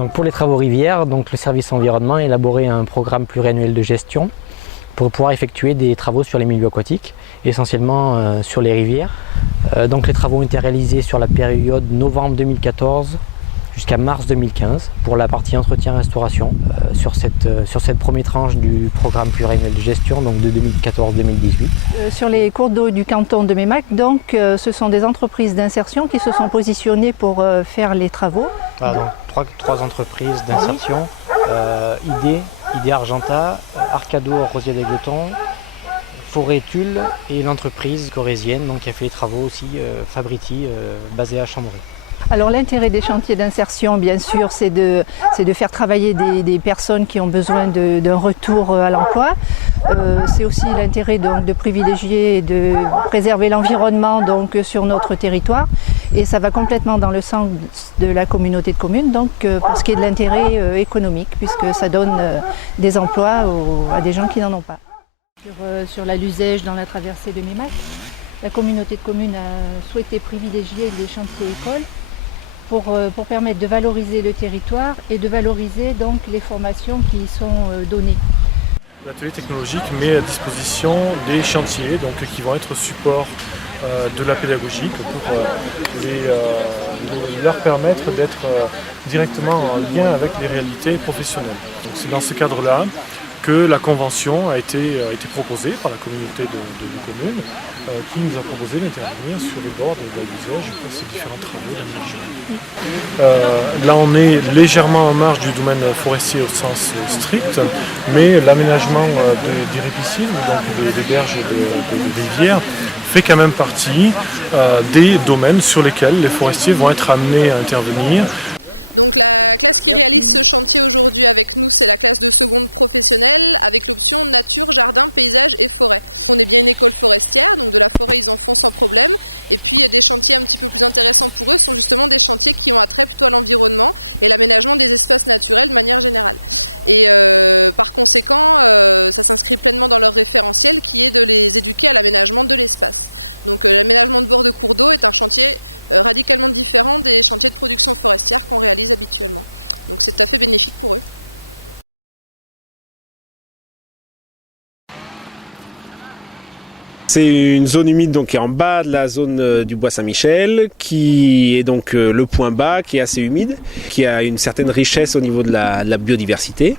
Donc pour les travaux rivières, donc le service environnement a élaboré un programme pluriannuel de gestion pour pouvoir effectuer des travaux sur les milieux aquatiques, essentiellement sur les rivières. Donc les travaux ont été réalisés sur la période novembre 2014 jusqu'à mars 2015 pour la partie entretien-restauration sur cette première tranche du programme pluriannuel de gestion, donc de 2014-2018. Sur les cours d'eau du canton de Meymac, donc ce sont des entreprises d'insertion qui se sont positionnées pour faire les travaux. Donc trois entreprises d'insertion, ID Argenta, Arcado Rosier d'Aigleton, Forêt Tulle et l'entreprise corésienne donc, qui a fait les travaux aussi, Fabriti, basée à Chambéry. Alors l'intérêt des chantiers d'insertion, bien sûr, c'est de faire travailler des personnes qui ont besoin d'un retour à l'emploi. C'est aussi l'intérêt donc, de privilégier et de préserver l'environnement donc, sur notre territoire. Et ça va complètement dans le sens de la communauté de communes, donc pour ce qui est de l'intérêt économique, puisque ça donne des emplois à des gens qui n'en ont pas. Sur la Luzège, dans la traversée de Meymac, la communauté de communes a souhaité privilégier les chantiers écoles pour permettre de valoriser le territoire et de valoriser donc les formations qui y sont données. L'atelier technologique met à disposition des chantiers donc, qui vont être support de la pédagogie pour leur permettre d'être directement en lien avec les réalités professionnelles. Donc, c'est dans ce cadre-là que la convention a été proposée par la communauté de communes qui nous a proposé d'intervenir sur les bords de la Luzège pour ces différents travaux d'aménagement. Là on est légèrement en marge du domaine forestier au sens strict, mais l'aménagement des ripisylves, donc des berges et des rivières, fait quand même partie des domaines sur lesquels les forestiers vont être amenés à intervenir. Donc la classe qui réalise ce chantier aujourd'hui avec nous, c'est la classe de seconde professionnelle avec l'option nature, jardin, paysage et forêt. On est bien une école forestière, donc de la forêt ils en font sans problème. Et puis des chantiers un petit peu plus intéressants pour eux sont justement des chantiers qui ont attrait plutôt à l'environnement et l'aménagement des espaces naturels de manière générale. Et par conséquent, ça s'inscrit pleinement dans leur référentiel qui est de les éduquer à l'aménagement de l'espace. Donc l'aménagement de bord de cours d'eau est un chantier radicalement différent des chantiers de production forestière qu'on réalise habituellement. Donc c'est tout à fait bénéfique pour eux. C'est une zone humide donc, qui est en bas de la zone du Bois Saint-Michel, qui est donc le point bas, qui est assez humide, qui a une certaine richesse au niveau de la biodiversité.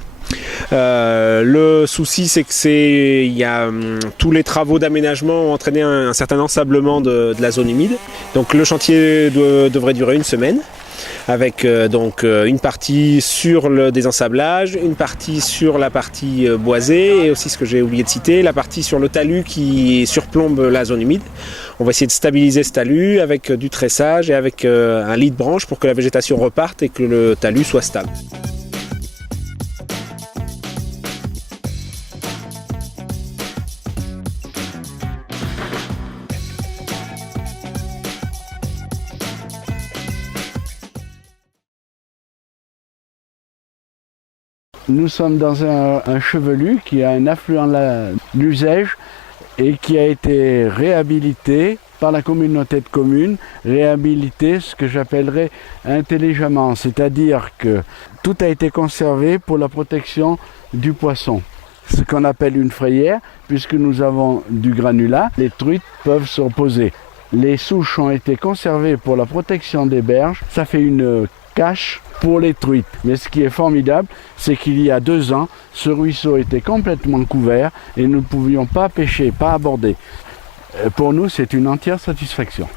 Le souci c'est que tous les travaux d'aménagement ont entraîné un certain ensablement de la zone humide. Donc le chantier devrait durer une semaine. Avec donc une partie sur le désensablage, une partie sur la partie boisée et aussi ce que j'ai oublié de citer, la partie sur le talus qui surplombe la zone humide. On va essayer de stabiliser ce talus avec du tressage et avec un lit de branche pour que la végétation reparte et que le talus soit stable. Nous sommes dans un chevelu qui a un affluent de l'Uzège et qui a été réhabilité par la communauté de communes, réhabilité ce que j'appellerais intelligemment, c'est-à-dire que tout a été conservé pour la protection du poisson. Ce qu'on appelle une frayère, puisque nous avons du granulat, les truites peuvent se reposer. Les souches ont été conservées pour la protection des berges, ça fait une cache pour les truites. Mais ce qui est formidable, c'est qu'il y a 2 ans, ce ruisseau était complètement couvert et nous ne pouvions pas pêcher, pas aborder. Pour nous, c'est une entière satisfaction.